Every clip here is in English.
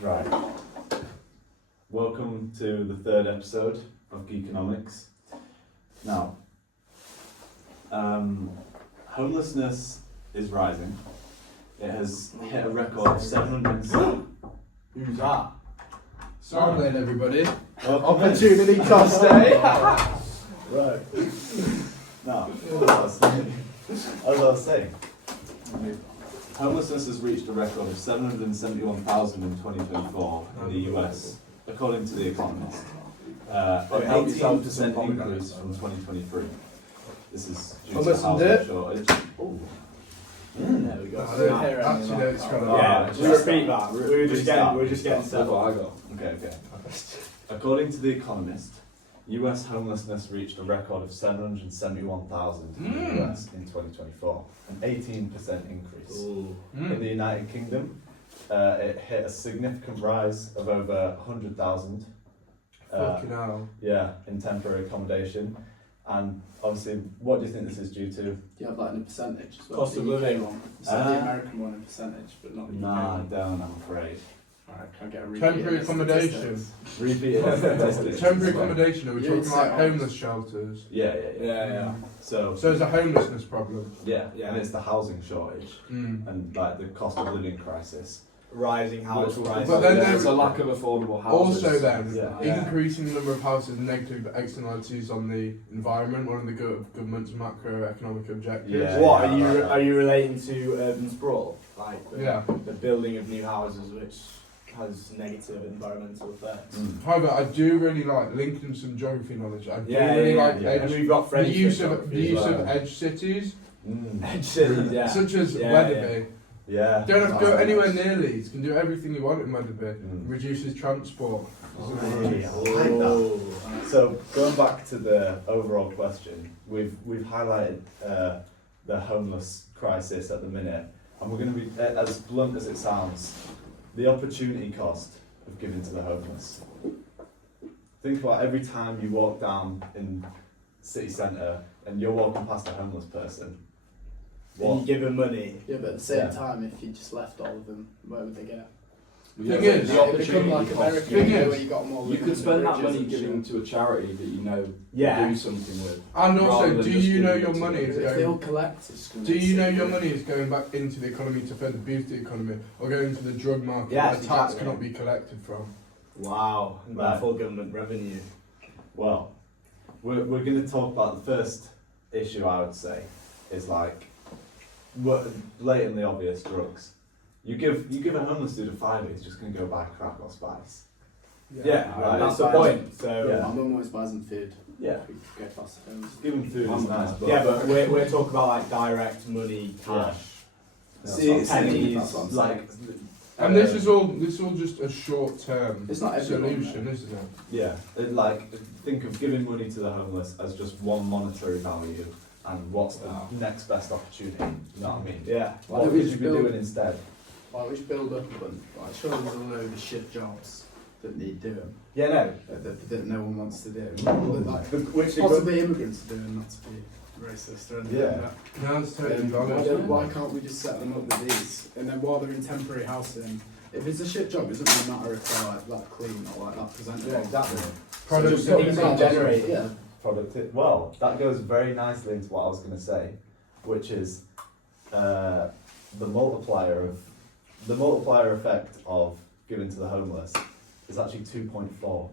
Right. Welcome to the third episode of Geekonomics. Now, homelessness is rising. It has hit a record of 707. Who's that? Starling, everybody. Opportunity cost, eh? Right. Now, as I was saying, homelessness has reached a record of 771,000 in 2024 in the US, according to The Economist. An 18% increase from 2023. This is due to housing shortage. Oh. There we go. Actually, it's kind of Yeah, just repeat that. We were just getting set up. Okay. According to The Economist, US homelessness reached a record of 771,000 in the US in 2024, an 18% increase. In the United Kingdom, it hit a significant rise of over 100,000. Fucking hell. Yeah, in temporary accommodation. And obviously, what do you think this is due to? Do you have that in a percentage? Cost of living. You said the American one in percentage, but not the UK Nah, I one. don't, I'm afraid. Alright, can I get a repeat Temporary of the accommodation. statistics? Repeat it. Temporary accommodation, are we Yeah, talking it's like like- homeless shelters? Yeah. So there's a homelessness problem. yeah, Yeah. and it's the housing shortage Mm. and like the cost of living crisis. Rising house Which- prices. But then Yeah, there's It's a lack of affordable houses. Also then, Yeah. increasing the number of houses and negative externalities on the environment, one of the government's macroeconomic objectives. Yeah. What are you relating to urban sprawl? Like the Yeah. building of new houses, which has negative environmental effects. However, I do really like linking some geography knowledge. I do Yeah, really yeah, like yeah. And edge, we've got the friends. use that of geography as well. edge cities, Mm. cities, yeah. such as Yeah, Weatherby. Yeah. Don't have to go That's anywhere nice. near Leeds. Can do everything you want in Weatherby. Mm. Reduces transport. Hey, I like that. So going back to the overall question, we've highlighted the homeless crisis at the minute, and we're going to be as blunt as it sounds. The opportunity cost of giving to the homeless. Think about every time you walk down in city centre and you're walking past a homeless person. And you give them money. Yeah, but at the same Yeah. time, if you just left all of them, where would they get? Thing is, the It become opportunity like cost. America, Thing where is, you got more You living could spend that bridges money and giving shit. to a charity that you know Yeah. do something with. And also, Rather than do just you know giving your it to money them. is If they all going? collect, it's gonna Do make you know sense. your money is going back into the economy to further boost the economy, or going into the drug market Yes, where tax exactly. cannot be collected from? Wow. Right. Full government revenue. Well, we're going to talk about the first issue. I would say is like blatantly obvious drugs. You give a homeless dude a £5, he's just going to go buy crack or spice. Yeah, right. that's the point. So Yeah. My mum always buys them food. Yeah. We go past the homes. Give him food is nice, but yeah, but we're talking about like direct money, cash. see, pennies, that's what I'm like, And this is all just a short term It's not everyone, solution, though. isn't it? yeah, like think of giving money to the homeless as just one monetary value, and what's the next best opportunity. You know what I mean? Yeah. What Why don't would we you just be build- doing instead? Like, we should build up a bunch. Like, surely there's a load of shit jobs that need doing, Yeah, no. that no one wants to do. Like, Which possibly immigrants are doing, not to be racist or anything. Yeah. but, No, it's totally why, valid. why can't we just set them up with these? And then while they're in temporary housing, if it's a shit job, it doesn't really matter if they're like that clean or like that presentable. Yeah, exactly. Product So just income generated. Yeah. Productive. Well, that goes very nicely into what I was going to say, which is the multiplier effect of giving to the homeless is actually 2.4.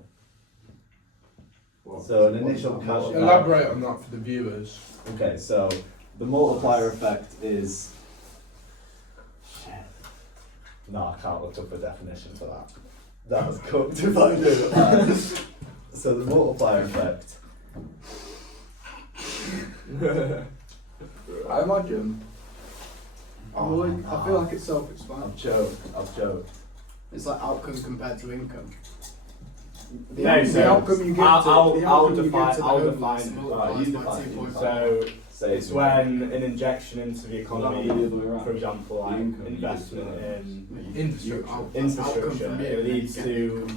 So an initial cash. Elaborate on that for the viewers. Okay, so the multiplier effect is. Shit. No, I can't look up a definition for that. That was cooked if I do. So the multiplier effect. I imagine. Oh, I feel like it's self-explanatory. I've joked. It's like outcome compared to income. No, so the outcome you get I'll to the define homeless it. multiplies You by define it. 2.5. So Say it's when an injection into the Well, that economy, would be the other way around. for example, like The income you investment get in Infrastructure. infrastructure, it leads to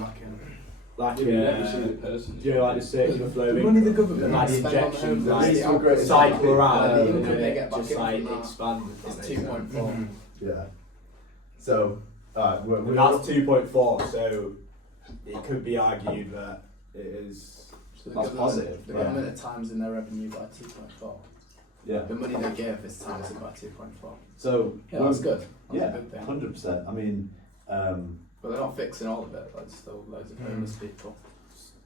like You never see the person. do you know, like the circular flow The of money the income, government and like the spend on the injections homeless, like the output cycle is around the and income they it get back just in like from that expands. is 2.4. Yeah. So we're And that's 2.4, so it could be argued that it is. So the That's government, positive, the yeah. government are times in their revenue by 2.4. yeah. The money they give is times it by 2.4. So Yeah, that's good. That's yeah, a good thing. 100%. I mean, But they're not fixing all of it. Like, there's still loads of homeless people.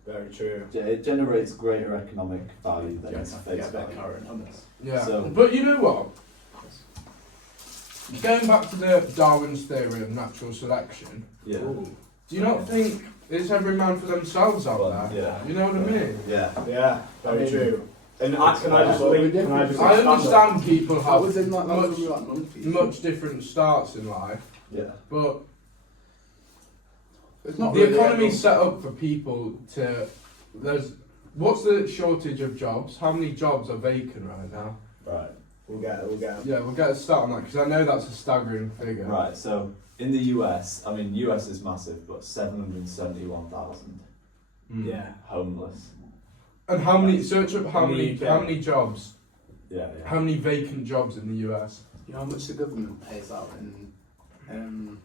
Very true. it generates greater economic value than its face Get their value. current homeless. Yeah, So- but you know what? Going back to the Darwin's theory of natural selection, Yeah. Ooh. do you not think it's every man for themselves out Well, there? yeah. You know what I mean? Yeah. Yeah, very I mean, true. And it's can I just well, link? we're Can I just I expand on understand people That have was in like, that was much, when we were like monkeys. much different starts in life, Yeah. but It's not the really economy's set up for people to. What's the shortage of jobs? How many jobs are vacant right now? Right. We'll get. Yeah, we'll get a start on that because I know that's a staggering figure. Right. So in the US, I mean, US is massive, but 771,000 Mm. Yeah. homeless. And how many? Search up how In the many? UK. How many jobs? Yeah. Yeah. How many vacant jobs in the US? You know how much the government pays out in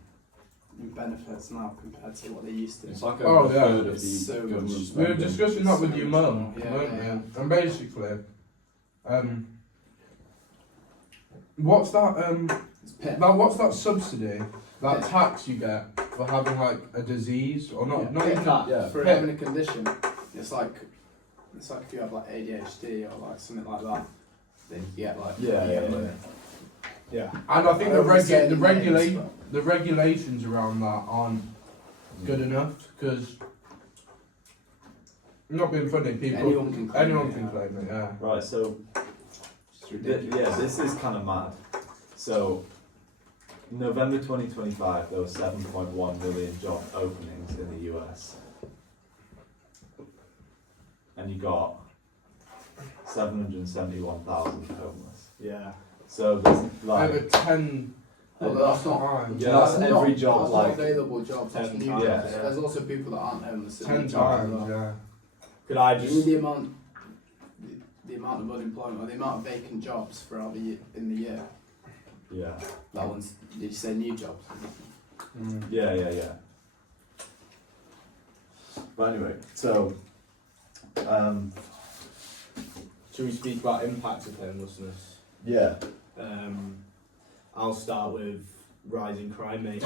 benefits now compared to what they used to? It's like Oh, a yeah. third of the It's so much. government We were spending. discussing that with your mum, Yeah, weren't we? yeah. And basically, what's that? It's pit. What's that subsidy? That Yeah. tax you get for having like a disease or not? Yeah, Not pit even. tax yeah. for Pit. having a condition. It's like if you have like ADHD or like something like that, then you get like Yeah, you get yeah, money. Yeah. And I think I won't say any names, the regulations around that aren't good enough because. Not being funny, people. Anyone can claim Anyone it, can yeah. claim it. Yeah. Right. So It's ridiculous. yeah, this is kind of mad. So November 2025, there were 7.1 million job openings in the US, and you got 771,000 homeless. Yeah. So there's like Over 10 Well, that's not. times. Yeah, that's not- every job, that's like, not available jobs. That's 10 new times, jobs. yeah. There's also people that aren't homeless. that 10 need jobs as times, well. yeah. Could I You just? mean the amount of unemployment or the amount of vacant jobs throughout in the year? yeah, That one's. Did you say new jobs? yeah. But anyway, so Should we speak about impact of homelessness? yeah, I'll start with rising crime rate.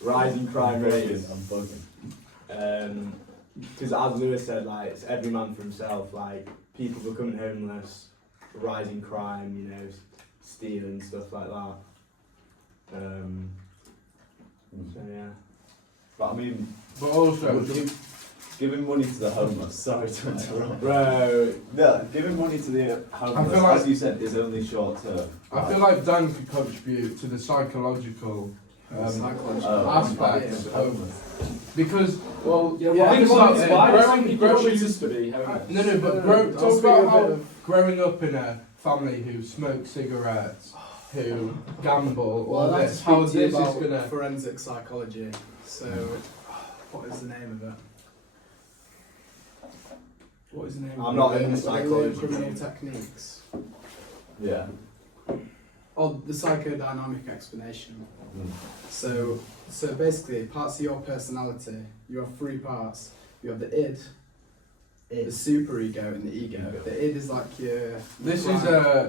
Rising crime rates. I'm bugging. Because as Lewis said, like it's every man for himself. Like people becoming homeless, rising crime, you know, stealing stuff like that. So yeah. But I mean, But also, giving money to the homeless. Sorry to interrupt. Bro, Yeah, giving money to the homeless, I feel like- as you said, is only short term. I feel like Dan could contribute to the psychological Oh, aspects yeah. of because Well, yeah, Yeah, why think do about some it. why do Growing- some people growing- choose to be homeless? no, but I'll talk speak about a how bit of- growing up in a family who smokes cigarettes, who gamble, Well, all I'd like to this, how speak to you this is about gonna. forensic psychology. So, what is the name of it? What is the name? I'm of not it? in They learn psychology. criminal techniques. Yeah. Oh, the psychodynamic explanation. Mm. So basically, parts of your personality, you have three parts. You have the id, the superego, and the ego. Ego. The id is like your. This is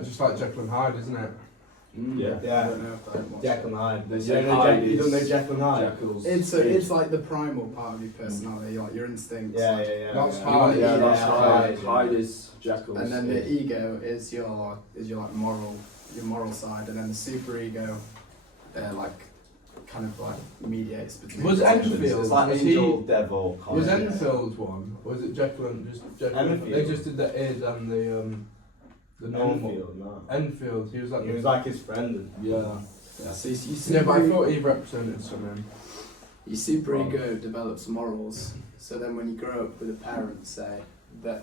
just like Jekyll and Hyde, isn't it? Yeah. I yeah. don't know if I watched Jekyll it. and Hyde. They You say don't know Hyde you don't know is Jekyll and Hyde. Jekyll's It's like the primal part of your personality, like your instincts. Yeah, like- yeah, yeah. That's yeah. Hyde. Yeah, that's Yeah, Hyde. Hyde. Hyde is Jekyll's. And then the ego is your like moral side, and then the superego, like kind of like mediates between. Was the two. Enfield- It's like was angel, devil. Was kind of- Enfield one? Was it Jekyll and just Jekyll? Enfield. They just did the id and the normal. Enfield, no. Enfield, he was like He was like his friend. Yeah. Yeah, so you yeah, but I thought he represented something. your superego develops morals. So then when you grow up with a parent, say that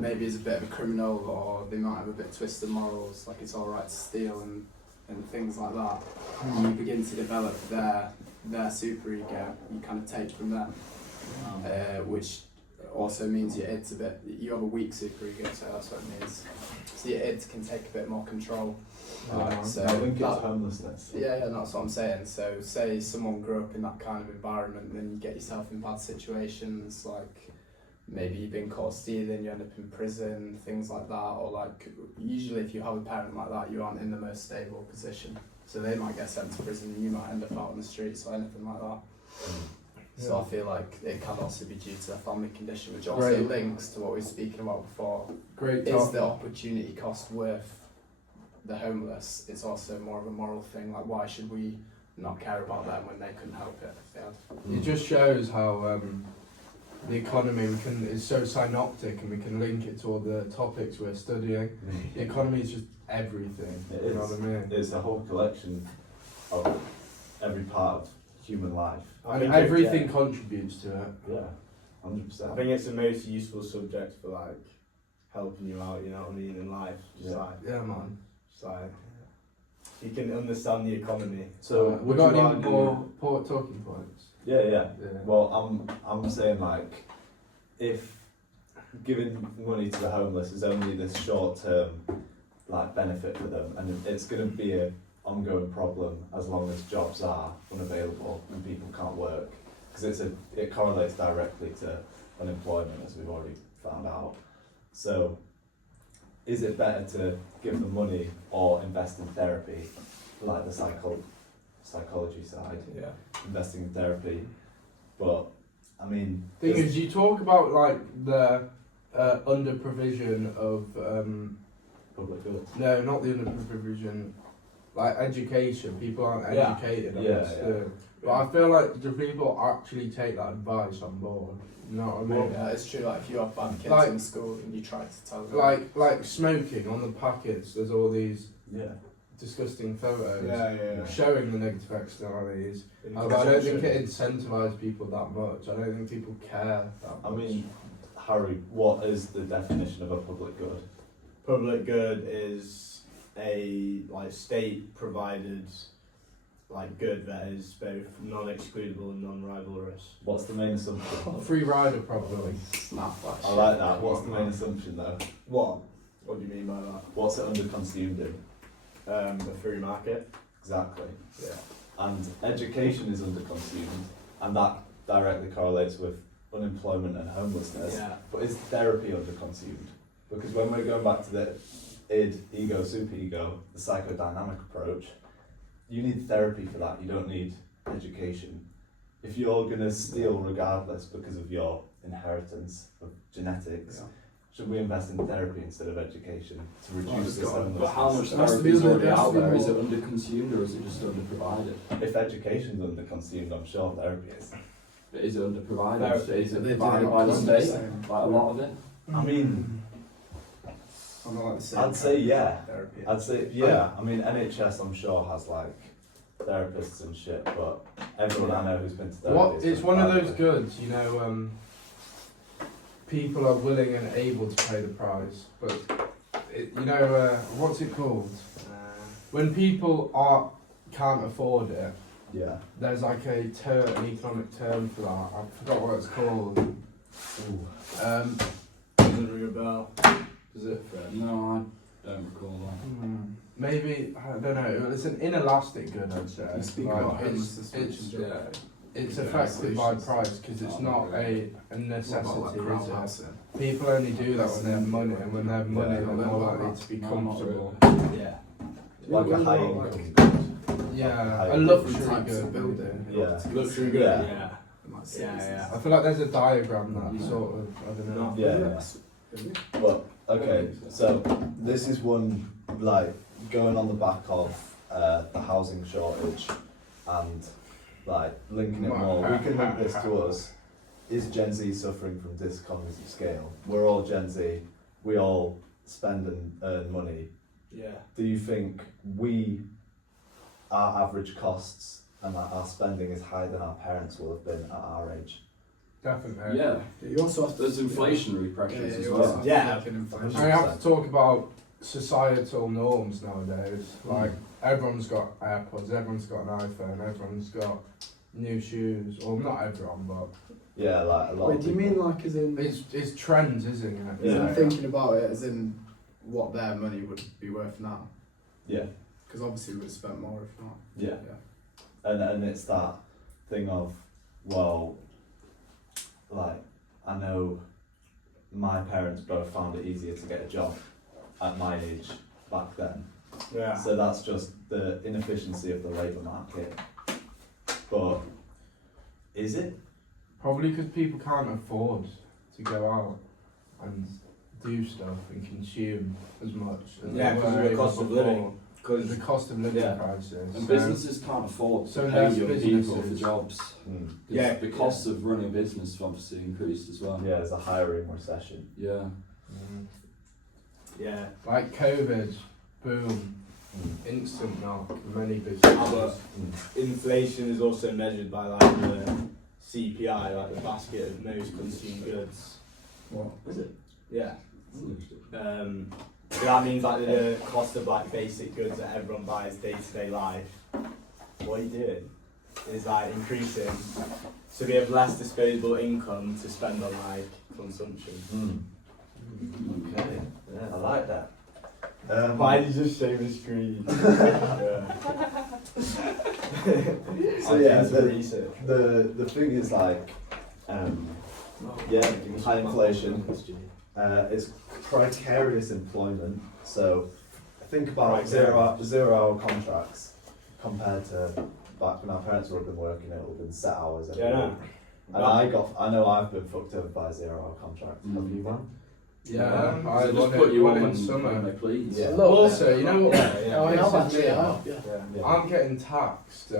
maybe is a bit of a criminal, or they might have a bit twisted morals, like it's all right to steal and things like that. You begin to develop their superego. You kind of take from them, which also means your id's a bit, you have a weak superego, so that's what it means. So your id can take a bit more control. So I think it's that- homelessness. Yeah, that's what I'm saying. So say someone grew up in that kind of environment, then you get yourself in bad situations, like maybe you've been caught stealing, you end up in prison, things like that, or like usually if you have a parent like that, you aren't in the most stable position. So they might get sent to prison and you might end up out on the streets or anything like that. So I feel like it can also be due to a family condition, which also Great. links to what we were speaking about before. Great Is talk. the opportunity cost worth the homeless? It's also more of a moral thing, like why should we not care about them when they couldn't help it if they had? It just shows how the economy is so synoptic, and we can link it to all the topics we're studying. The economy is just everything. It You know is. what I mean? It's a whole collection of every part of human life. I And think everything contributes to it. Yeah, I 100%. think it's the most useful subject for like helping you out, you know what I mean, in life. Just Yeah. like, Yeah, man. just like, you can understand the economy. So we would got you any argue- more talking points? Yeah, yeah. Yeah. Well, I'm saying like, if giving money to the homeless is only this short term like benefit for them, and it's going to be a ongoing problem as long as jobs are unavailable and people can't work, because it correlates directly to unemployment, as we've already found out. So is it better to give them money or invest in therapy, like the psychology side, Yeah. investing in therapy? But I mean, Thing there's- is, you talk about like the under provision of public goods. no, not the under provision, like education. People aren't Yeah. educated. Yeah, Understood. But I feel like do people actually take that advice on board? You know what I mean? Yeah, it's true. Like if you have bad kids Like- in school and you try to tell them, Like smoking on the packets. There's all these Yeah. disgusting photos Yeah. showing the negative externalities. But I don't think it incentivises people that much. I don't think people care that much. I mean, Harry, what is the definition of a public good? Public good is a like state provided like good that is both non-excludable and non-rivalrous. What's the main assumption? Free rider probably. snap that I shit. like that. What's the main assumption though? What? What do you mean by that? What's it underconsumed in? The free market. Exactly. Yeah. And education is underconsumed, and that directly correlates with unemployment and homelessness. Yeah. But is therapy underconsumed? Because when we're going back to the id, ego, superego, the psychodynamic approach, you need therapy for that. You don't need education. If you're going to steal regardless because of your inheritance of genetics, should we invest in therapy instead of education to reduce this homelessness? But how much There has to therapy be is already there has to out be there? Is it more- underconsumed or is it just underprovided? If education's underconsumed, I'm sure therapy is. But is it underprovided? Therapy. Is it They do provided it by the constantly. state? Like a lot of it? I mean, I'm not like the same I'd say yeah. Therapy. I'd say yeah. I mean, NHS I'm sure has like therapists and shit, but everyone I know who's been to therapy. What? is It's from one of those private. goods, you know. People are willing and able to pay the price, but what's it called? When people can't afford it, Yeah. there's like an economic term for that. I forgot what it's called. Doesn't ring a bell. Is it? No, I don't recall that. Maybe I don't know. It's an inelastic good, I'd say. You speak Like, about it's homelessness, which is it's Yeah, affected by solutions. price because it's not a necessity, is it? housing? People only do that when they have money, and when they have money, Yeah, they're more likely to be No, not comfortable. Yeah. Like a What high about, income. Yeah, Like a a luxury different types good of building. Yeah. Luxury good. Yeah. Yeah. Yeah. I feel like there's a diagram that Yeah. sort of, I don't know. No. Yeah. But okay, so this is one like going on the back of the housing shortage and like linking it more. We can link this to us. Is Gen Z suffering from diseconomies of scale? We're all Gen Z. We all spend and earn money. Yeah. Do you think our average costs and our spending is higher than our parents will have been at our age? Definitely. Yeah, You also have to, there's inflationary pressures as you well. also have to Yeah. look at inflation. I have to talk about societal norms nowadays. Like everyone's got AirPods, everyone's got an iPhone, everyone's got new shoes, or not everyone, but Yeah, like a lot Wait, of do you people. mean like as in, it's trends, isn't it? as in Yeah. thinking about it as in what their money would be worth now? Yeah, Because obviously we would have spent more if not. yeah. Yeah. And it's that thing of, well, like, I know my parents both found it easier to get a job at my age back then. Yeah. So that's just the inefficiency of the labour market. But is it? Probably because people can't afford to go out and do stuff and consume as much. As Yeah, they 'cause of were the able cost of before. living. The Because cost of living Yeah. crisis. And So- businesses can't afford to so pay less young people for businesses. jobs. Mm. 'Cause Yeah, the cost of running a business have obviously increased as well. Yeah, there's a hiring recession. Yeah. Mm. yeah, Like COVID, boom, Mm. instant knock, many but businesses. inflation is also measured by like the CPI, like the basket of most consumed goods. What? Is it? Yeah. So that means like the cost of like basic goods that everyone buys day to day life. What are you doing? Is like increasing. So we have less disposable income to spend on like consumption. Mm. Okay, yeah, I like that. Why did you just show the screen? So yeah, the the- research. The thing is like, yeah, high inflation. It's precarious employment. So think about zero hour contracts compared to back when our parents would have been working. It would have been set hours every Yeah, week. And I know I've been fucked over by 0 hour contracts. Have you, man? Yeah, So I they love just put it you one on in when summer. they please. Yeah. Well, also, you know what? Yeah. Oh, This yeah, is actually, me. yeah. Yeah. I'm getting taxed.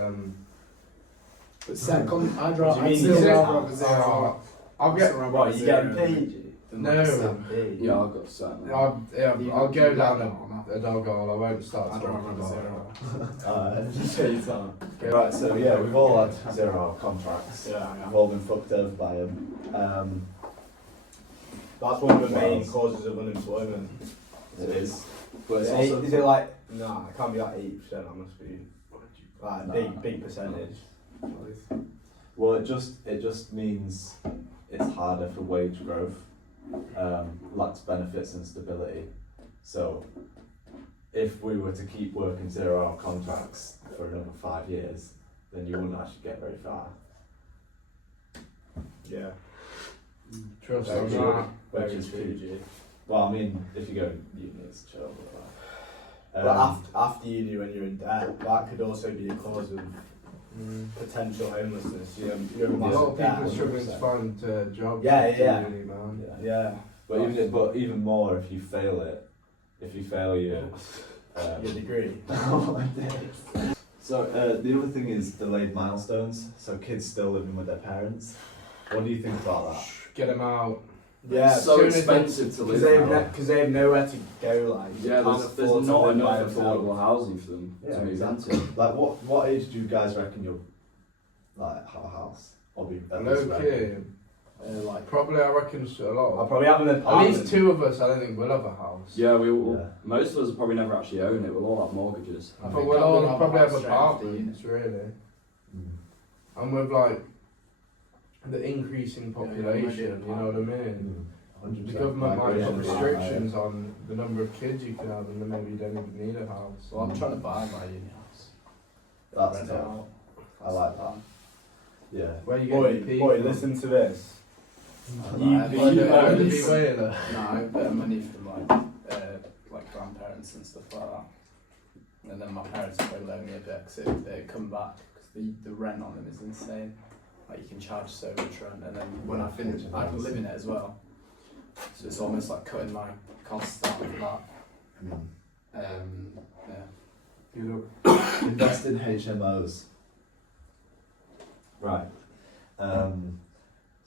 But second, I'd What do you rather, I'd mean still zero? rather have zero. I'll get. What, you getting paid? No. Yeah, I've got certain. I'll go down a dog hole. I won't start I'd talking rather have about zero. it. Right, so yeah, we've all had 0 hour contracts. Yeah. We've all been fucked over by them. That's one of the main Well, causes of unemployment. It is. But it's Is also it like, nah, it can't be like 8%, that must be like big percentage. Well, it just means it's harder for wage growth, lacks benefits and stability. So, if we were to keep working 0 hour contracts for another 5 years, then you wouldn't actually get very far. Yeah. Trust Very on true. that. Which Very is true, true. G. Well, I mean, if you go uni, it's chill. But after uni, when you're in debt, that could also be a cause of potential homelessness. You're A lot massive of people debt. struggling to find jobs. Yeah, after yeah. uni, man. Yeah. But even more if you fail it, if you fail your Your degree. So the other thing is delayed milestones. So kids still living with their parents. What do you think about that? Get them out. Yeah. it's so soon as expensive to Because live now. they have nowhere to go. Like you Yeah, can't there's afford to not live by enough yourself. affordable housing for them Yeah, to move exactly. into. Like what age do you guys reckon you'll like have a house or be at least Low ready? key. Like Probably, I reckon a lot. I'll probably have an At apartment. least 2 of us, I don't think will have a house. Yeah, we will. Yeah. Most of us will probably never actually own it. We'll all have mortgages. But think we'll I'm all gonna probably have a have house straight after apartments, really. Mm. And with like the increasing population, you know what I mean? 100%. The government might put Migration. restrictions on the number of kids you can have, and then maybe you don't even need a house. Well, I'm trying to buy my uni house. That's Rent it tough. out. I like that. Yeah. Where you Boy, get boy, listen to this. You- I you- You you- want to be whaler. No, I have a bit of money from like grandparents and stuff like that. And then my parents will probably loan me a bit because it come back because the rent on them is insane. Like you can charge so much rent, and then when I finish, I can live in it as well. So it's almost like cutting my costs down for that. Mm. Yeah. You look. Invest in HMOs. Right.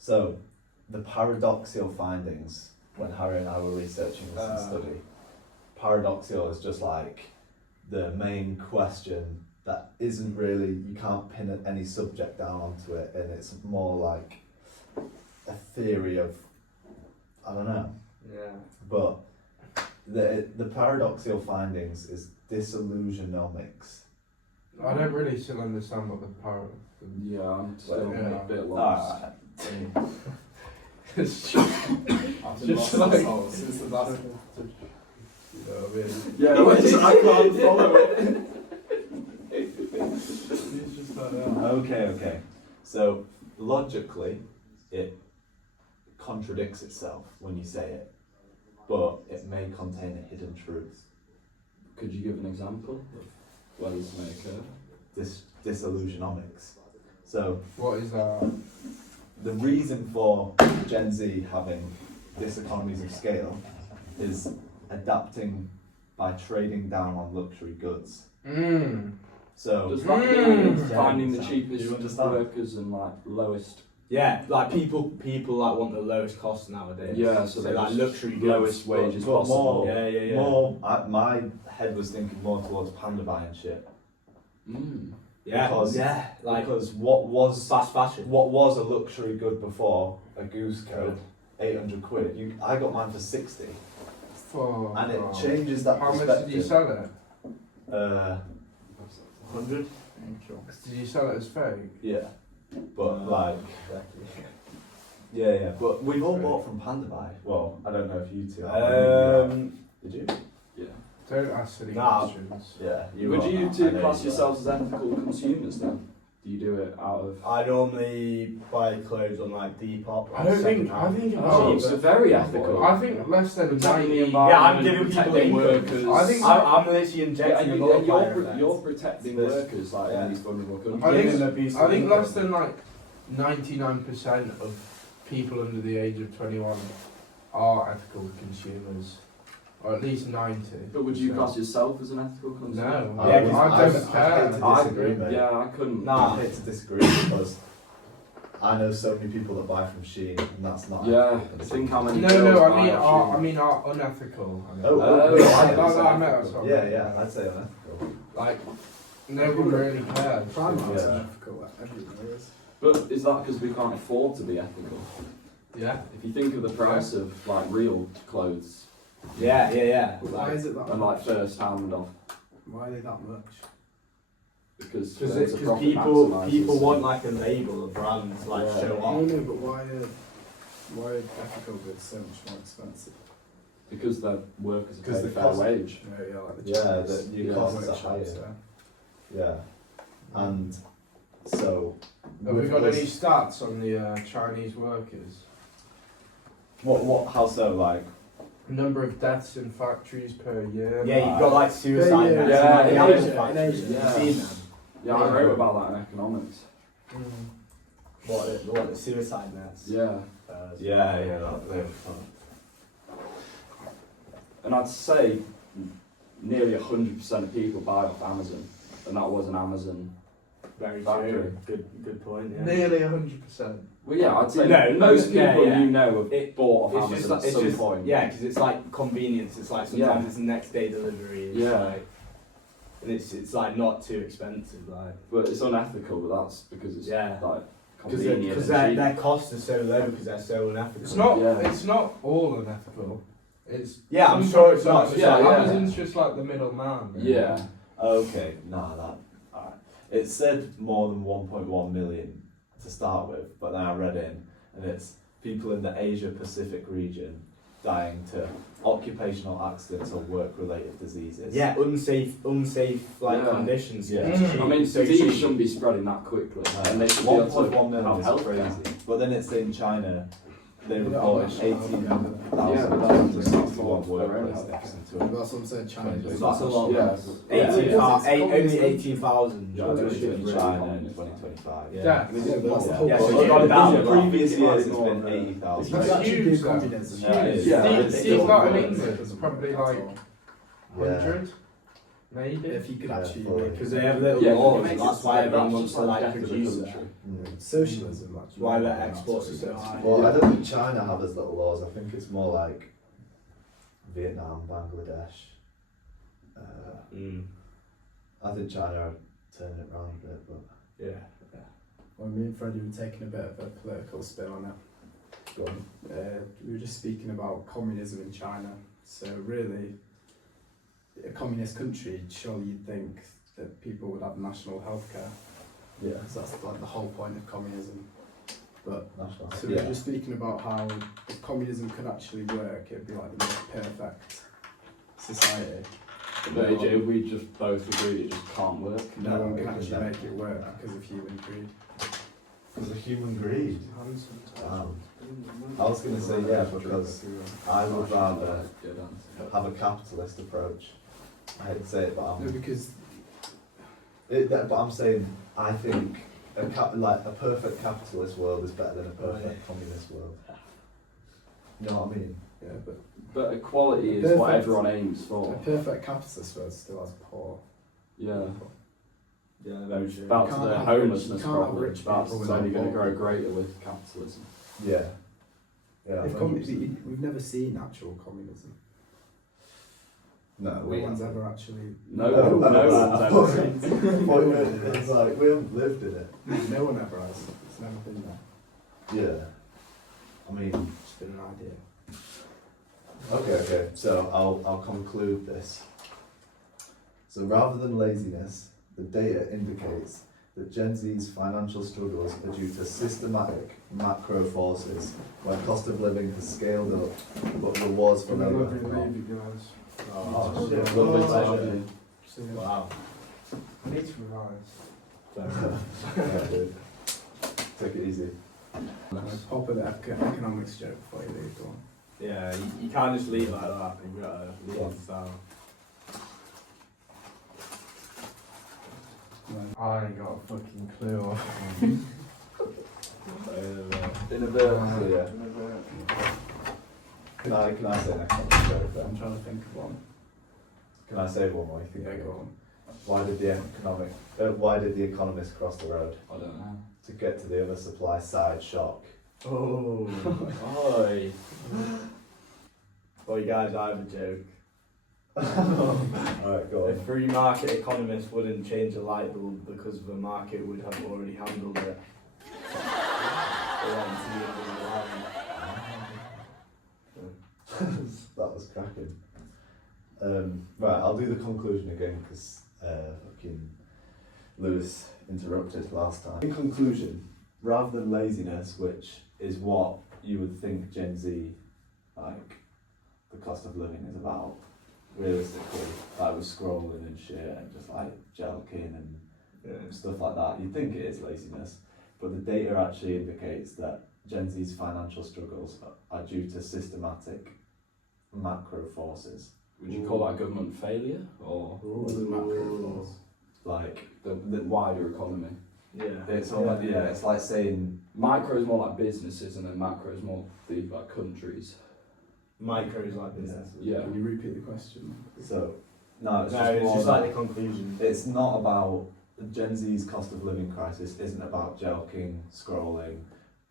So, the paradoxical findings when Harry and I were researching this study. Paradoxical is just like the main question that isn't really, you can't pin any subject down onto it, and it's more like a theory of, I don't know. Yeah. But the paradoxical findings is disillusionomics. I don't really still understand what the power. Yeah, I'm still Yeah. a bit lost. Alright. It's just, I've been Just lost like- like, since the last you know, I mean, Yeah, I can't follow it. it's just like that. Okay. So logically, it contradicts itself when you say it, but it may contain a hidden truth. Could you give an example of where this may occur? Disillusionomics. So What is that? the reason for Gen Z having diseconomies of scale is adapting by trading down on luxury goods. So Does that mean Mm. finding the Yeah. cheapest You understand? workers and like lowest? Yeah, like people like want the lowest cost nowadays. Yeah, so they like just luxury goods. lowest wages but possible. more- Yeah. my head was thinking more towards panda buying shit. Mm. Yeah, Because- like Because what was fast fashion. a luxury good before, a goose coat, 800 quid. I got mine for 60, and it changes that How perspective. much did you sell it? 100. Did you sell it as fake? Yeah, but like, yeah. But we've all bought from Panda Buy. Well, I don't know if you two have. Did you? Yeah. Don't ask silly Nah. questions. Yeah. Would are. you I two know class you are. yourselves as ethical consumers then? Do you do it out of? I normally buy clothes on like Depop. I don't think. I think Oh, about. so very ethical. I think less than Protecting the 90. environment, Yeah, I'm giving people protecting income. workers. I think- I'm literally Yeah, injecting and a multiplier effect. you're protecting This- workers like yeah. in these vulnerable countries. I think- Giving abusive I think income. less than like 99% of people under the age of 21 are ethical consumers, or at least 90. But would you class yourself as an ethical consumer? No, I Yeah, would- I I don't hate care. to disagree, mate. Yeah, I couldn't. Nah. I hate to disagree because I know so many people that buy from Shein, and that's not. Yeah, ethical. think how many. No, girls I buy mean, off are, Shein. are unethical. I mean. Oh, Oh, wait, yeah, I that's say what I meant, ethical. that's what I Yeah, meant. I'd say unethical. Like, no one really cares. Primark's Yeah. ethical everywhere is. But is that because we can't afford to be ethical? Yeah. If you think of the price of like real clothes Yeah. But why is it that and much? like first hand off, Why are they that much? because Because there's a profit people maximisers. want like a label, a brand to like Yeah. show No, off. but why are ethical goods so much more expensive? Because the workers are Because paid the a fair cost- wage. No, yeah, like the Yeah, Chinese your Yeah. costs are workshops, higher. Yeah, and so. Have we with got us- any stats on the Chinese workers? How so? Like, Number of deaths in factories per year? Yeah, you've got like suicide Yeah, nets. yeah, like, in the Asia, factories. in Asia. Have you Yeah. seen them? Yeah, I wrote about that in economics. What the suicide nets? Yeah, yeah, and I'd say nearly 100% of people buy off Amazon, and that was an Amazon. Very Factory. true. Good point. Yeah. Nearly 100%. Well, yeah, I'd say No, most yeah, people yeah. you know have It- bought off It's just Amazon like, at it's some just point. yeah, because it's like convenience. It's like sometimes Yeah. it's next day delivery. It's Yeah. like, and it's like not too expensive, like But it's unethical, but that's because it's Yeah. like because convenient. and their cheap. costs are so low because they're so unethical. It's not. Yeah. It's not all unethical. It's Yeah, I'm sure it's not. It's Yeah, like yeah. Amazon's just like the middleman. Yeah. Okay, alright. It said more than 1.1 million to start with, but then I read in, and it's people in the Asia Pacific region dying to occupational accidents or work-related diseases. Yeah, unsafe like Yeah. conditions. Yeah. It's cheap. I mean, so disease cheap. shouldn't be spreading that quickly, Uh, and they should be able 1.1 to million have is healthcare. crazy. But then it's in China. They Yeah, reported yeah, 18,000 Yeah, but that's just not for their own workplace health. deaths into That's it. what I'm saying, China That's does That's a lot. Yeah. Only 18,000. Yeah, Only that's in really China cool. in 2025. Yeah. Death. Yeah, but that's the Yeah. whole Yeah, point. so it's gone down. In previous years, it's been If 80,000. you That's actually huge, do though. communism, Yeah, it is. Yeah, Steve, it's Steve's still not in good. England. It's probably like 100, maybe. If you could Yeah, actually fully. make Because they have little Yeah, laws, it makes that's it- why yeah, everyone that's wants just to like death of the produce it. country. socialism, much Why more the than exports are that's so what high. Well, I don't think China have as little laws. I think it's more like Vietnam, Bangladesh. I think China are turning it around a bit, but Yeah. Well, me and Freddie were taking a bit of a political spin on it. go on. We were just speaking about communism in China. So really, a communist country, surely you'd think that people would have national healthcare. Yeah. So that's like the whole point of communism. But National. so we were just speaking about how if communism could actually work, it'd be like the most perfect society. But AJ, we just both agree it just can't work. No one can it actually can make it work because of human greed. Because of human greed. I was going to say yeah, because I would rather have a capitalist approach. I hate to say it, but No, because but I'm saying I think a perfect capitalist world is better than a perfect communist world. You know what I mean? yeah, But equality is what Perfect. everyone aims a for. perfect capitalist world still has poor. Yeah. people. Yeah, Back You to can't the have rich- homelessness you can't have problem. rich That's people only without going to poor grow people. greater with capitalism. Yeah. Yeah. If 100%. we've never seen actual communism. No, No we one's ever actually. No No, one's no, ever seen it. It's like we haven't lived in it. No one ever has. It's never been there. Yeah. I mean, It's been an idea. okay. So I'll conclude this. So rather than laziness, the data indicates that Gen Z's financial struggles are due to systematic macro forces where cost of living has scaled up, but rewards for labour have not. guys. Oh, shit. Lovely Oh, to have shit. you. See you. Wow. I need to revise. Yeah, dude. Take it easy. Pop with the economics joke before you leave. Go on. Yeah, you can't just leave like that. You've got to leave on style. I ain't got a fucking clue. In a bit. So, yeah. Can I say an economic joke then? I'm trying to think of one. Can I say one more? You think Yeah, of go one? on. Why did the economist cross the road? I don't know. To get to the other supply side shock. Oh. Oi. Well, you guys, I have a joke. Alright, go A on. free market economist wouldn't change a light bulb because the market would have already handled it. That was cracking. Right, I'll do the conclusion again because fucking Lewis interrupted last time. In conclusion, rather than laziness, which is what you would think Gen Z, like, the cost of living is about, realistically, like with scrolling and shit and just like jelking and stuff like that, you'd think it is laziness, but the data actually indicates that Gen Z's financial struggles are due to systematic macro forces. Would you call that government failure or What is a macro force? Like, the wider economy? Yeah. it's all like, yeah, it's like saying, Micro is more like businesses, and then macro is more the like countries. Micros like businesses. Yeah. Can you repeat the question? so, no, it's No, just it's more just that like the conclusion. it's not about, Gen Z's cost of living crisis isn't about jelking, scrolling,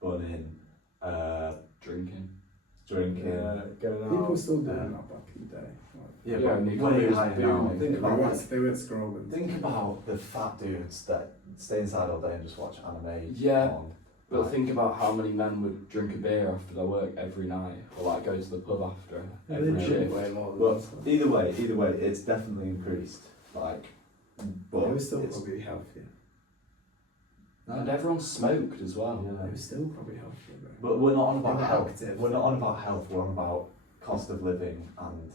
bunning, Drinking. drinking. Going out. People were still doing that back in the day. Yeah, but and the way economy was higher now. booming. Think about like, They weren't scrolling. think about the fat dudes that stay inside all day and just watch anime. Yeah. porn. But Right. think about how many men would drink a beer after their work every night, or like go to the pub after every drink shift. way more than But us. either way, it's definitely increased. Like, but They were still it's, probably healthier. And everyone smoked as well. yeah. They were still probably healthier. Though. But we're not on They about were health. active. We're not on about health. We're on about cost of living and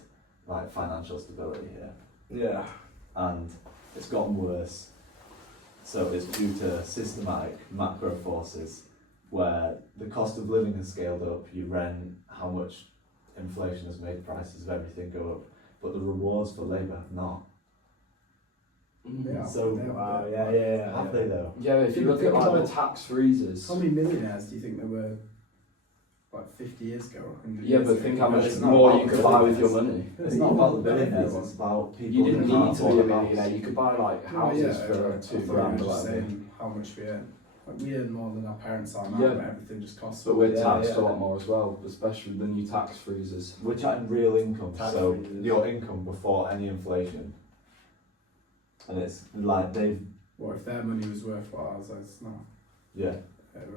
like financial stability here. Yeah. And it's gotten worse. So it's due to systematic macro forces where the cost of living has scaled up, you rent, how much inflation has made prices of everything go up, but the rewards for labour have not. Yeah. So, they Wow. were- Yeah. Have they though? Yeah, if you look at Think like the about- tax freezes. How many millionaires do you think there were like 50 years ago? 100 Yeah, years but ago? think how But much it's not more about you could buy with your billionaires. money. It's not about the billionaires, it's about people You didn't who can't need to be afford a house. millionaire. You could buy like No, houses yeah, for I $2 thought you grand were or just whatever. saying how much we earn. Like we earn more than our parents are now, Yeah. but everything just costs. But we're Yeah, taxed yeah. a lot more as well, especially the new tax freezes. We're chatting real income, Tax so freezes. your income before any inflation. And it's like they've, What if their money was worth what ours is now? yeah. Yeah, right.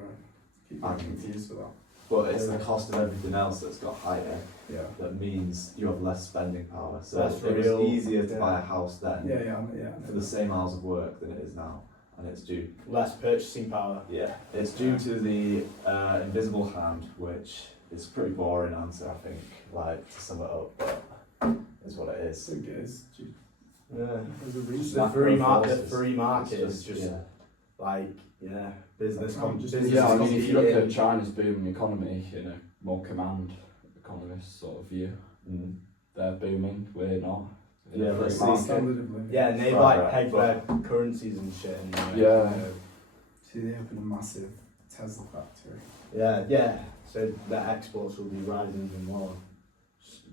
Keep I getting mean- confused with that. but it's the cost of everything else that's got higher. Yeah. That means you have less spending power. So That's it was real, easier to yeah. buy a house then Yeah. for the same hours of work than it is now, and it's due. Less purchasing power. Yeah, it's due to the invisible hand, which is a pretty boring answer, I think. Like to sum it up, but is what it is. I think it is. Yeah. There's a The reason. free forces. market It's is just yeah. like business. Just- Yeah, I mean, if you look competing. at China's booming economy in a more command economist sort of view, Mm. they're booming, we're not. In Yeah, a free let's see. market. Standard of living. Yeah, and they Right, like right, peg but- their currencies and shit. And, Yeah. See, they opened a massive Tesla factory. yeah. So the exports will be rising even more.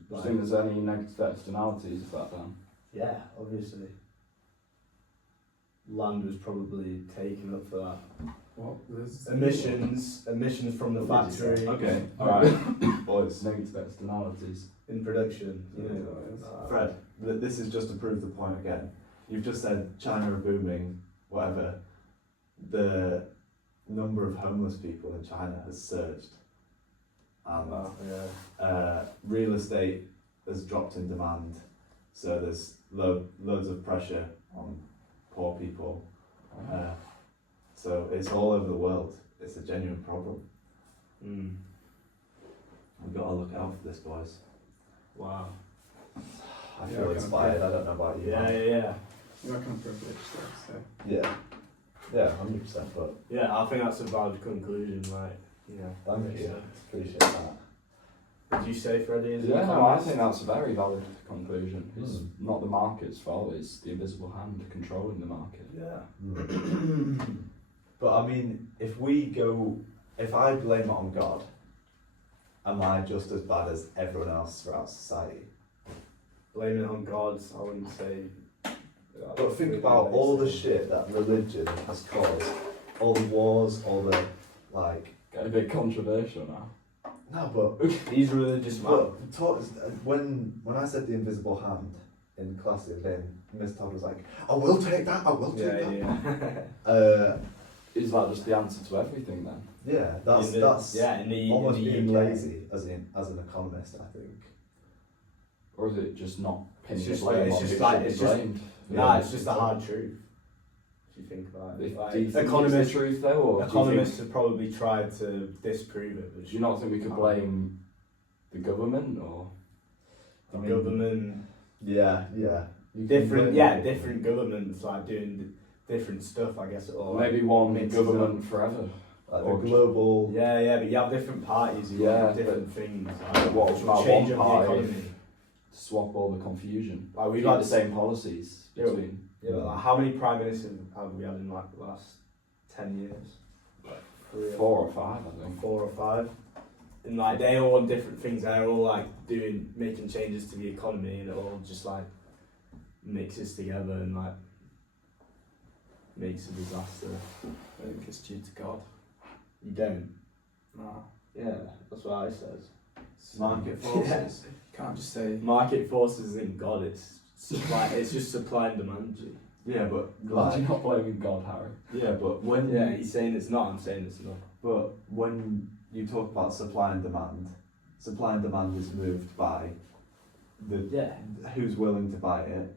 Do you think there's any negative externalities of that then? Yeah, obviously. Land was probably taken up for that. What? There's Emissions from the What did you say? factory Okay, alright, boys. Negative externalities. in production. You know, Fred, this is just to prove the point again. You've just said China are booming, whatever. The number of homeless people in China has surged. And real estate has dropped in demand, so there's loads of pressure on poor people. So it's all over the world. It's a genuine problem. Mm. We've got to look out for this, boys. Wow. I Yeah, feel kind of inspired. I don't know about you. Yeah, man. yeah. You're kind of privileged though, so. Yeah. Yeah, 100%. But Yeah, I think that's a valid conclusion. Like, you know. thank makes you. sense. Appreciate that. Did you say, Freddie? Is it Yeah, no, I economist? think that's a very valid conclusion. It's Mm. not the market's fault, it's the invisible hand controlling the market. Yeah. But I mean, if I blame it on God, am I just as bad as everyone else throughout society? Blame it on God. I wouldn't say. But think about all the shit that religion has caused, all the wars, all the like. Getting a bit controversial now. No, but These religious men. when I said the invisible hand in class the other day, Miss Todd was like, "I will take that. I will take that." Yeah. Is that just the answer to everything then? Yeah, that's in the almost in the being UK. lazy as an economist, I think. Or is it just not pinning It's just the blame like- on it's who just like- should be it's just- blamed? Nah, it's just the hard truth. If you think about it. Do you think economists, it's the truth though, or economists have probably tried to disprove it. But do you not think we could blame the government or? the I mean, government? Yeah. You can Different, blame yeah, it. different governments like doing different stuff, I guess. Or Maybe one mixes government forever. Like Or the global. Yeah, but you have different parties who Yeah, want different things. what which will about change one up party? the economy. Swap all the confusion. Like we've Keep had the same policies Yeah. between. Yeah, but like, how many prime ministers have we had in like the last 10 years? Like 3 or 4 or 5, I think. 4 or 5. And like they all want different things. They're all like making changes to the economy, and it all just like mixes together and like makes a disaster. I think it's due to God. You don't. Nah. Yeah, that's what I said. Market forces. Can't just say. Market forces isn't God. It's supply. It's just supply and demand. G. Yeah, but Glad you're not blaming God, Harry. yeah, but when Yeah, he's saying it's not. I'm saying it's not. but when you talk about supply and demand is moved by the Yeah. who's willing to buy it.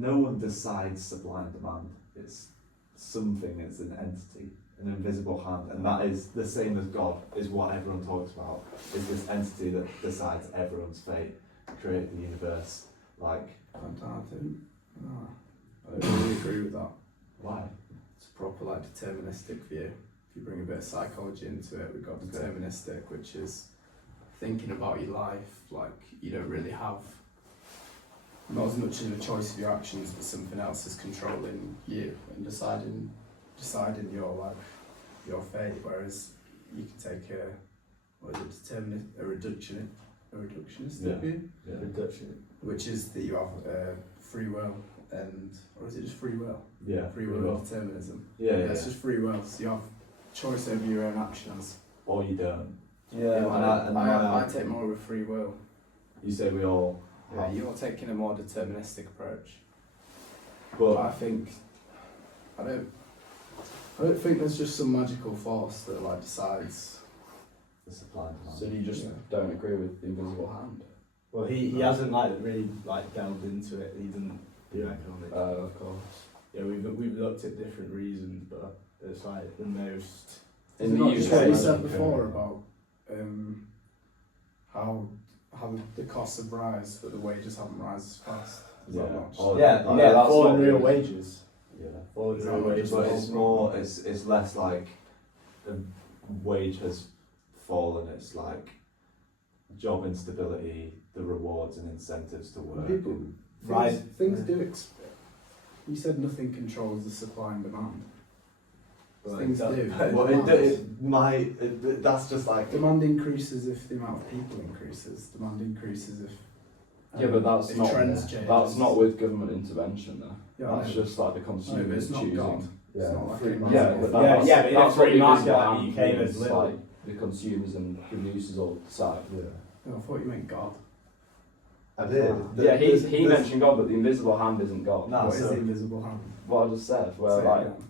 No one decides supply and demand. It's something. It's an entity, an invisible hand, and that is the same as God. Is what everyone talks about. Is this entity that decides everyone's fate, created the universe. Like I don't really agree with that. why? It's a proper like deterministic view. If you bring a bit of psychology into it, we've got deterministic, which is thinking about your life. Like you don't really have not as much of a choice of your actions, but something else is controlling you and deciding your life, your fate. Whereas you can take a reductionist Yeah. view, Yeah. Reduction. which is that you have free will or is it just free will? Yeah. Free will determinism. Yeah. It's just free will. So you have choice over your own actions. Or you don't. Yeah. I take more of a free will. You say we all. Yeah, you're taking a more deterministic approach. But I don't think there's just some magical force that like decides the supply and demand. So you just don't agree with the invisible hand? Well, he hasn't like really like delved into it. He doesn't do economics. Of course. Yeah, we've looked at different reasons, but it's like the most. In the Not just what UK, you said before about how the costs have rise, but the wages haven't rise as fast. Is that not just- that's falling what real we- wages. Yeah. Falling Is real that what wages. But Well, it's more, it's less like the wage has fallen, it's like job instability, the rewards and incentives to work. People- and- Right. Things do you said nothing controls the supply and demand. But Things it do. Well, that's just like, Demand increases if the amount of people increases. Demand increases if Yeah, but that's if not trends change. that's not with government intervention though. Yeah, I That's know. just like the No, but consumer it's not choosing. God. It's not like free a market. Yeah, but Yeah, that's, yeah, but in a that's what free the market, invisible like, hand you came as means, little. like the consumers and producers all decide. No, I thought you meant God. I did. Yeah, he mentioned God, but the invisible hand isn't God. No. What is so- the invisible hand? What I just said, where Say it like again.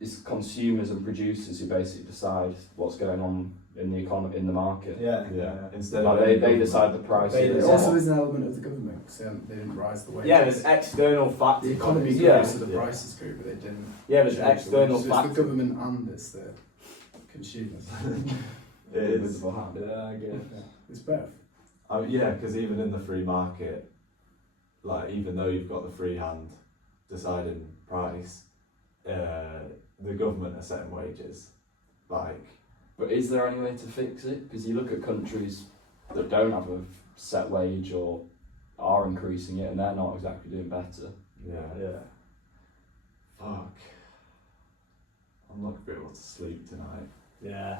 it's consumers and producers who basically decide what's going on in the economy, in the market. Yeah, Yeah, instead Like of they decide the price. They There decide. also is an element of the government because they didn't rise the wages. Yeah, there's external factors. The economy grew, Yeah. so the Yeah. prices grew, but they didn't. Yeah, there's change the external wages. So it's factors. the government and it's the consumers. It is. Invisible hand. Yeah, I guess. It's both. Yeah, because even in the free market, like even though you've got the free hand deciding price, the government are setting wages. Like, But is there any way to fix it? Because you look at countries that don't have a set wage or are increasing it, and they're not exactly doing better. yeah. Fuck. I'm not gonna be able to sleep tonight. Yeah.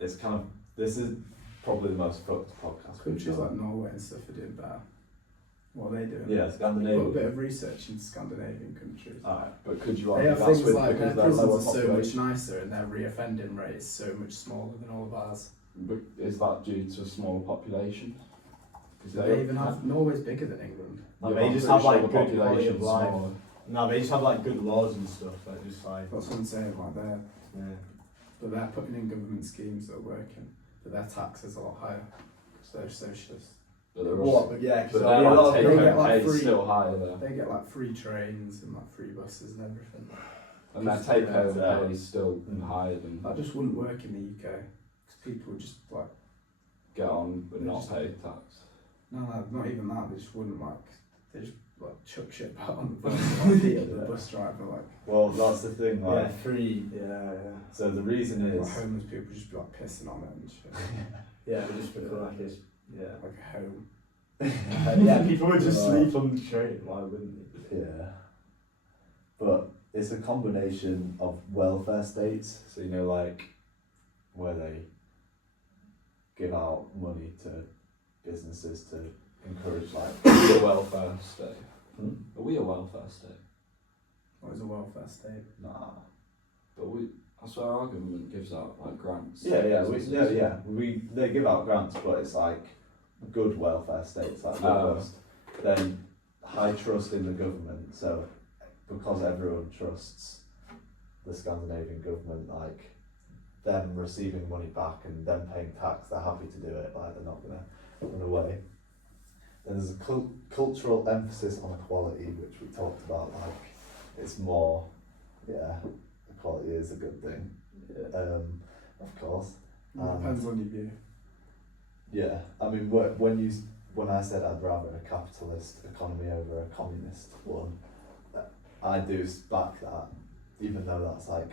It's kind of, this is probably the most fucked podcast we've Countries like done. Norway and stuff are doing better. What are they doing? Yeah, Put a bit Scandinavia. of research into Scandinavian countries. Alright. But could you They argue have that's things with like because their they're lower prisons are so much population? nicer and their reoffending rate is so much smaller than all of ours. But is that due to a smaller population? Because They even have Norway's bigger than England. No, they just have like good quality of life. No, they just have like good laws and stuff. Like just like. That's what I'm saying. Like Yeah. but they're putting in government schemes that are working, but their tax is a lot higher because they're socialist. But they're What? also, But yeah, but because their a lot like, of take people they get, home like, pay is free- still higher there. They get like free trains and like free buses and everything. And their take home Yeah. pay is still higher than That just wouldn't work in the UK because people would just like get on but not pay tax. no, not even that. They just wouldn't like. They just like chuck shit out on the bus, like the Yeah. bus driver, like. Well, that's the thing, Yeah, like, free. Yeah, so the reason Like is, homeless people just be like pissing on it and shit. yeah. Yeah, we just feel like it's yeah. Like a home. Yeah, people would just Yeah. sleep on the train. Why wouldn't they? yeah, but it's a combination of welfare states, so you know, like, where they give out money to businesses to encourage, like, Are we a welfare state? Hmm? Are we a welfare state? What is a welfare state? nah. But that's where our government gives out like grants. to Yeah, businesses. they give out grants, but it's like good welfare states, like robust. Then high trust in the government, so because everyone trusts the Scandinavian government, like them receiving money back and them paying tax, they're happy to do it, like they're not gonna run away. Then there's a cultural emphasis on equality, which we talked about, like it's more, yeah, equality is a good thing, of course. Depends on your view. Yeah, I mean, when I said I'd rather a capitalist economy over a communist one, I do back that, even though that's like,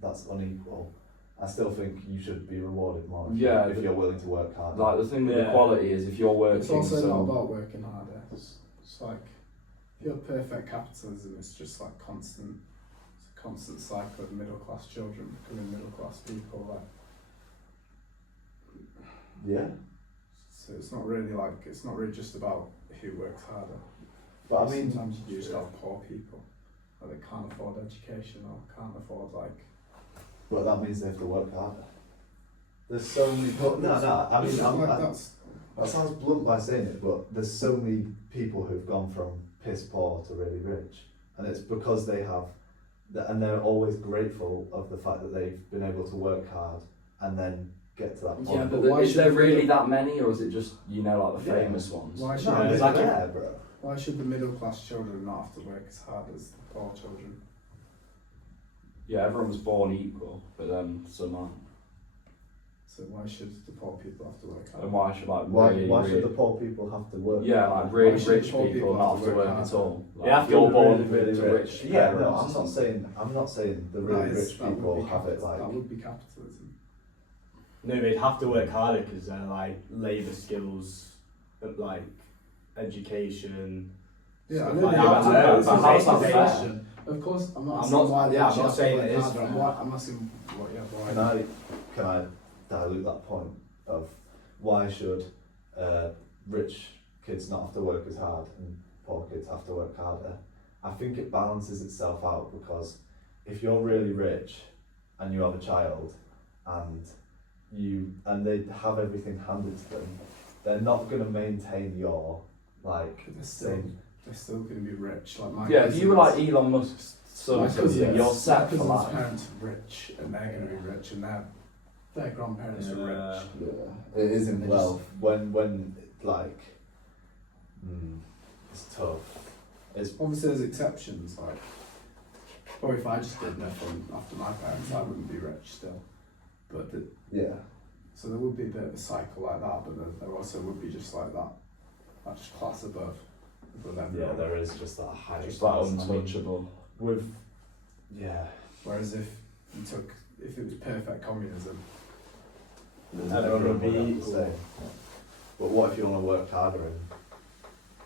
that's unequal. I still think you should be rewarded more if you're willing to work hard. Like the thing with Yeah. equality is if you're working It's also not some about working harder. It's like if you have perfect capitalism, it's just like constant. It's a constant cycle of middle class children becoming middle class people. Like Yeah, so, it's not really just about who works harder. but I mean, sometimes you just have poor people, or they can't afford education or can't afford like. but that means they have to work harder. There's so many. No. I mean, that sounds blunt by saying it, but there's so many people who've gone from piss poor to really rich, and it's because they have, and they're always grateful of the fact that they've been able to work hard and then get to that point. Yeah, but but why is should there the really middle- that many, or is it just, you know, like the Yeah. famous ones? Why should, No, Yeah, it's it's like like there, bro. why should the middle class children not have to work as hard as the poor children? Yeah, everyone was born equal, but then some aren't. So why should the poor people have to work hard? And why should like Why, really, why really, should the poor people have to work? yeah, like Why really should rich poor people people not have have to to work work hard? at all? Like, Yeah, if you're you're born really, into really rich Yeah, no, parents. I'm not saying the really That is- rich that would people be have it like. that would be capitalism. No, they'd have to work harder because they're like labour skills, like education. Yeah, I stuff know like they that. have to, but but it's how's a that fair? question. Of course, I'm not I'm asking not- why they yeah, I'm actually not have to saying work it is harder. fair. I'm asking why. Can I dilute that point of why should rich kids not have to work as hard and poor kids have to work harder? I think it balances itself out because if you're really rich and you have a child and they have everything handed to them, they're not going to maintain your like But they're still going to be rich. Like my Yeah, if you were like cousins- Elon Musk's son my or something, cousins- you're my set for cousins' life. parents are rich, and they're going to be rich, and their grandparents are rich. Yeah, it isn't They wealth. When like, it's tough. It's Obviously, there's exceptions. Like, or if I just did nothing after my parents, I wouldn't be rich still. But yeah, so there would be a bit of a cycle like that, but there also would be just like that just class above everyone. yeah, there is just that high. Just like class. I mean, untouchable. with yeah, Whereas if it was perfect communism, Everyone would be the equal. same. But what if you want to work harder and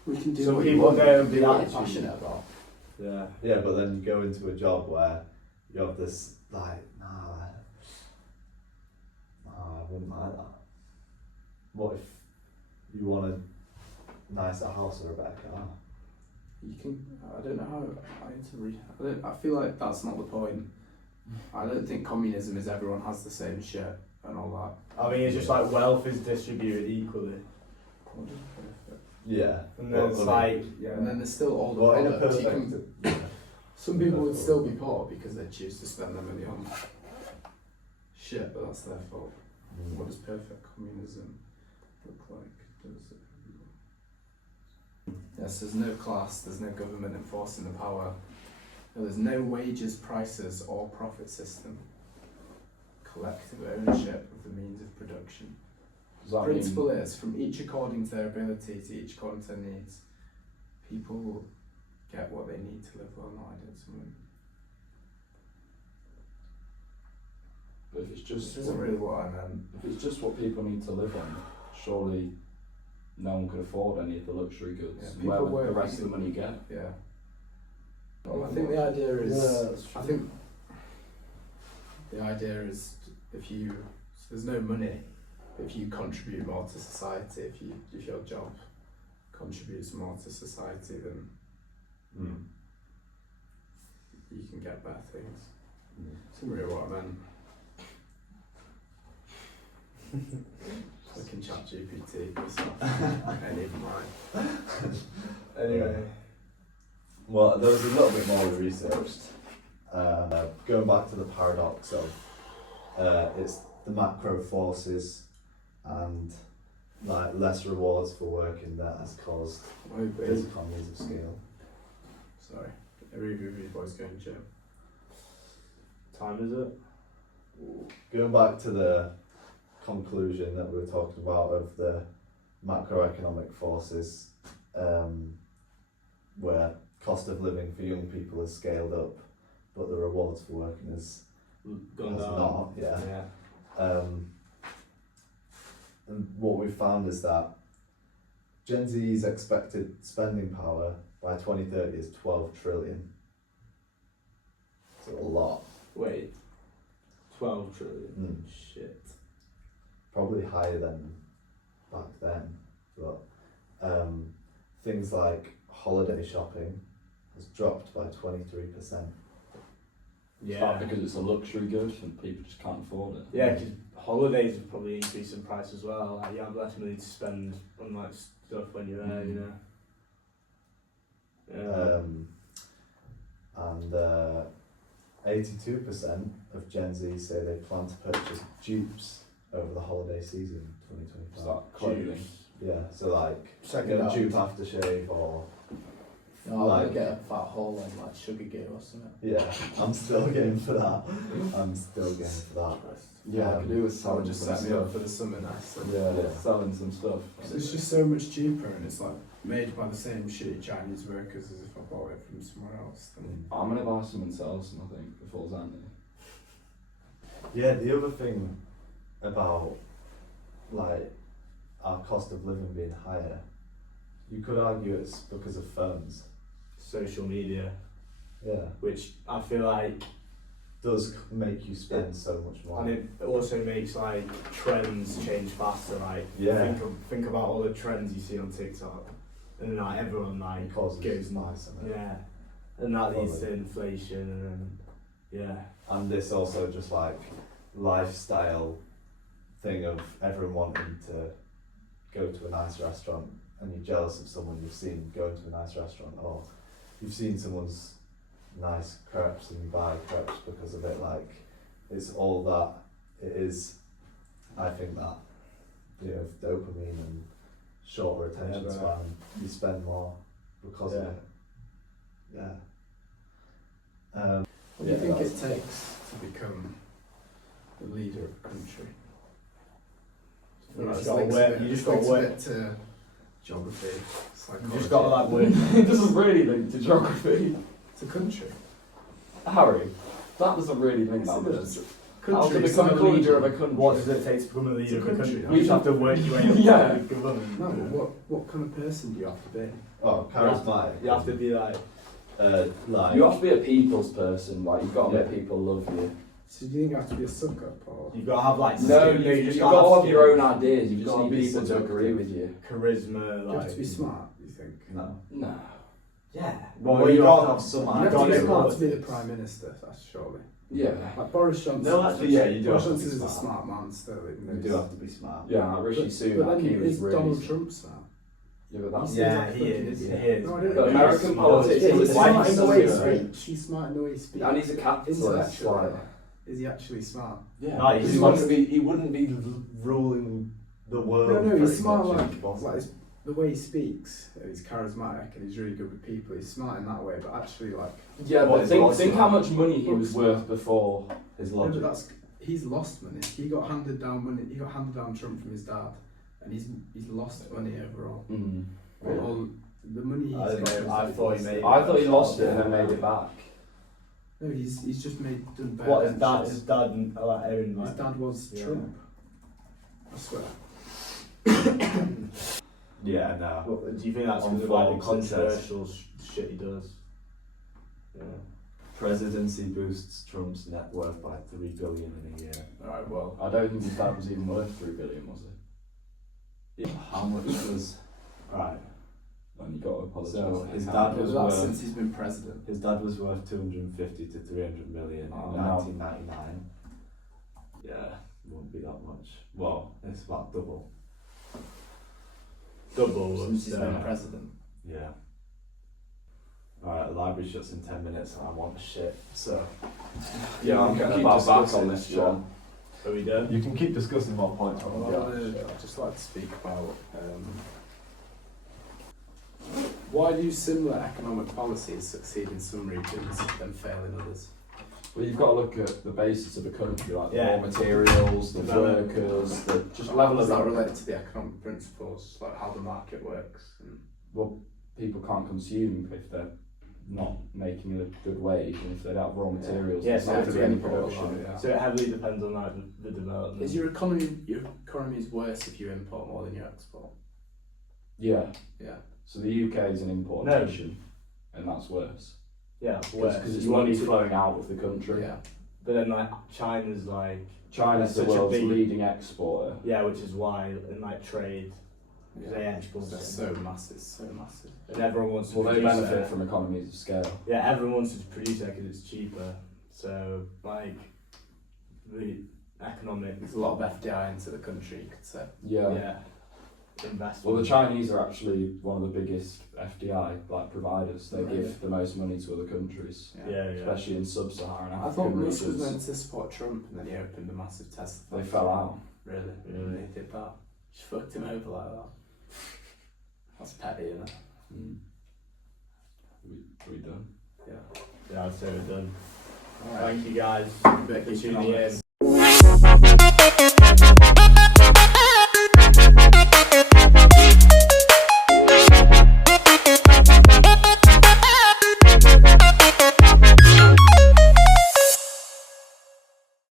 we can do Some what you people want, don't you can be do what you're actually- passionate about. Yeah. yeah, but then you go into a job where you have this like, I wouldn't like that. What if you want a nicer house or a better car? You can. I don't know how. I need to read. I feel like that's not the point. I don't think communism is everyone has the same shit and all that. I mean, it's just like wealth is distributed equally. What is perfect? Yeah, And Well, there's I like, mean, yeah. And then there's still all the well, in a products. You perfect, can, some people would still be poor because they choose to spend their money on shit, but that's their fault. What does perfect communism look like? Yes, there's no class, there's no government enforcing the power. No, there's no wages, prices, or profit system. Collective ownership of the means of production. Does that Principle mean, is, from each according to their ability to each according to their needs, people get what they need to live well. No, I did something. but if it's This just isn't really what I meant. if it's just what people need to live on, surely no one could afford any of the luxury goods. Yeah, and people where would work the rest of the because- money get? Yeah. Well, I think the idea is. I think the idea is if you so there's no money, if you contribute more to society, if your job contributes more to society, then you can get better things. It's not really what I meant. Fucking ChatGPT, piss off. Any of mine. Anyway. Well, there was a little bit more we researched. Going back to the paradox of it's the macro forces and like less rewards for working that has caused diseconomies of scale. Sorry. Every boy's going to gym. Time is it? Going back to the conclusion that we were talking about of the macroeconomic forces, where cost of living for young people is scaled up, but the rewards for working has Gone down. not. Yeah. And what we've found is that Gen Z's expected spending power by 2030 is 12 trillion. It's a lot. Wait. 12 trillion. Shit. Probably higher than back then, but things like holiday shopping has dropped by 23%. Is that because it's a luxury good and people just can't afford it? Yeah, because holidays have probably increased in price as well. Like you have less money to spend on like stuff when you're there, you know. Yeah. And 82% of Gen Z say they plan to purchase dupes over the holiday season Is 2025. that clothing? Yeah, so like Second hand. dupe aftershave or No, I'll like get a fat hole in like sugar gear or something. yeah, I'm still game for that. I'm still game for that. Yeah, I could do with Someone selling just some set me up stuff. for the summer nest. Yeah, Yeah. selling some stuff. So it's just so much cheaper, and it's like made by the same shitty Chinese workers as if I bought it from somewhere else. I'm gonna buy some and sell some, I think, before Zandy. Yeah, the other thing about like our cost of living being higher, you could argue it's because of firms. Social media, Yeah, which I feel like, does make you spend so much more. and it also makes like trends change faster. Like Yeah. think about all the trends you see on TikTok, and then like everyone like It causes goes buy nuts. something. Yeah, and that leads Probably. to inflation, and then yeah. And this also just like lifestyle thing of everyone wanting to go to a nice restaurant, and you're jealous of someone you've seen going to a nice restaurant, or you've seen someone's nice crepes and you buy crepes because of it. Like it's all that it is. I think that, you know, dopamine and shorter attention Yeah, span, you spend more because of Yeah. it. Yeah. What do you Yeah, think it that's- takes to become the leader of a country? You Like, just it's gotta links a work. bit- You just it's gotta links a work. bit to geography, psychology. You just gotta like work. It doesn't really link to geography. It's a country. Harry, that doesn't really link Yes, that it much. does. How to Country, it's become not a a leader region. of a country? What does it take to become a It's leader a of a country. country? You just have to work your way up Yeah. to the government. No, but what kind of person do you have to be? Oh, charismatic. You have to be like. Like You have to be a people's person, like you've got to make Yeah. people love you. So do you think you have to be a suck up or? You've got to have like. No, skill. you, just you've gotta got to have your own skill. ideas, you You've just gotta need be people to seductive. agree with you. Charisma, Do you like. have to be smart, do you think? no. No. Yeah. Well, you have to have some You have to gotta be make smart to be the politics. Prime Minister, that's surely. Yeah. Like Boris Johnson. No, actually, yeah, you do Boris have to be Johnson is a smart. smart man still, even though You he's- do have to be smart. Yeah, like Rishi But Sunak, then he was is really Donald smart. Trump smart? Yeah, but that's... Yeah, he is. He is. No, I don't But know. American Smart. politics Yeah, is he's why smart he's in the way he so good. speaks. He's smart in the way he speaks. And he's a capitalist, Intellectually, like... is he actually smart? Yeah. No, he's He smart. wouldn't be ruling the world. No, pretty he's smart much if like possible. his, the way he speaks. He's charismatic and he's really good with people. He's smart in that way, but actually like Yeah, What but is think logic? how much money he What's was worth before. his no, logic. but that's he's lost money. He got handed down money. He got handed down Trump from his dad, and he's lost money overall. Mm. All the money he's I don't got. know, I thought he made. I thought he lost it and then made it back. No, he's just done better. What his dad? ventures. His dad and like owned His like. dad was Yeah. Trump. I swear. Yeah, no. What, do you think that's On because of like the Forbes, it says. controversial shit he does? Yeah. Presidency boosts Trump's net worth by $3 billion in a year. Alright, well, I don't think his dad was even worth 3 billion, was it? Yeah. How much was? Right. And you got to apologise. So his How dad much was That's worth. since he's been president. His dad was worth 250 to 300 million Oh, in no. 1999. Yeah, it won't be that much. Well, it's about double. Double. Since he's been uh, president. Yeah. Alright, the library shuts in 10 minutes and I want to shit, so. Yeah, I'm You can getting keep about back discussing on this, John. Are we done? You can keep discussing more points. I'd just like to speak about why do similar economic policies succeed in some regions and fail in others? Well, you've got to look at the basis of a country, like the Yeah. raw materials, the workers, the just level Does of that relate to the economic principles, like how the market works? And Well, people can't consume if they're not making a good wage, and if they don't have raw materials, Yeah, there's so not it's going to be any really production. important, yeah. So it heavily depends on like the development. is your economy is worse if you import more than you export? Yeah. Yeah. So the UK is an import No. nation, and that's worse Yeah, because it's you want money to- flowing out of the country. Yeah. But then like China's like China's the Such a world's big- leading exporter. yeah, which is why in like trade, because they export They're it. so massive, so massive. and everyone wants to Well, they produce benefit it. from economies of scale. Yeah, everyone wants to produce it because it's cheaper. So like the economic. There's a lot of FDI into the country, you could say. Yeah. Yeah. investment. Well, the Chinese are actually one of the biggest FDI like providers. They give the most money to other countries, Yeah. especially in sub-Saharan I African thought Musk was regions. meant to support Trump and then he opened a massive Tesla. They factory. fell out. Really? Really? They did that. Just fucked him over like that. That's petty, isn't it? Mm. We done. Yeah, I'd say we're done. Alright. Thank you guys Bit for of tuning in. economics.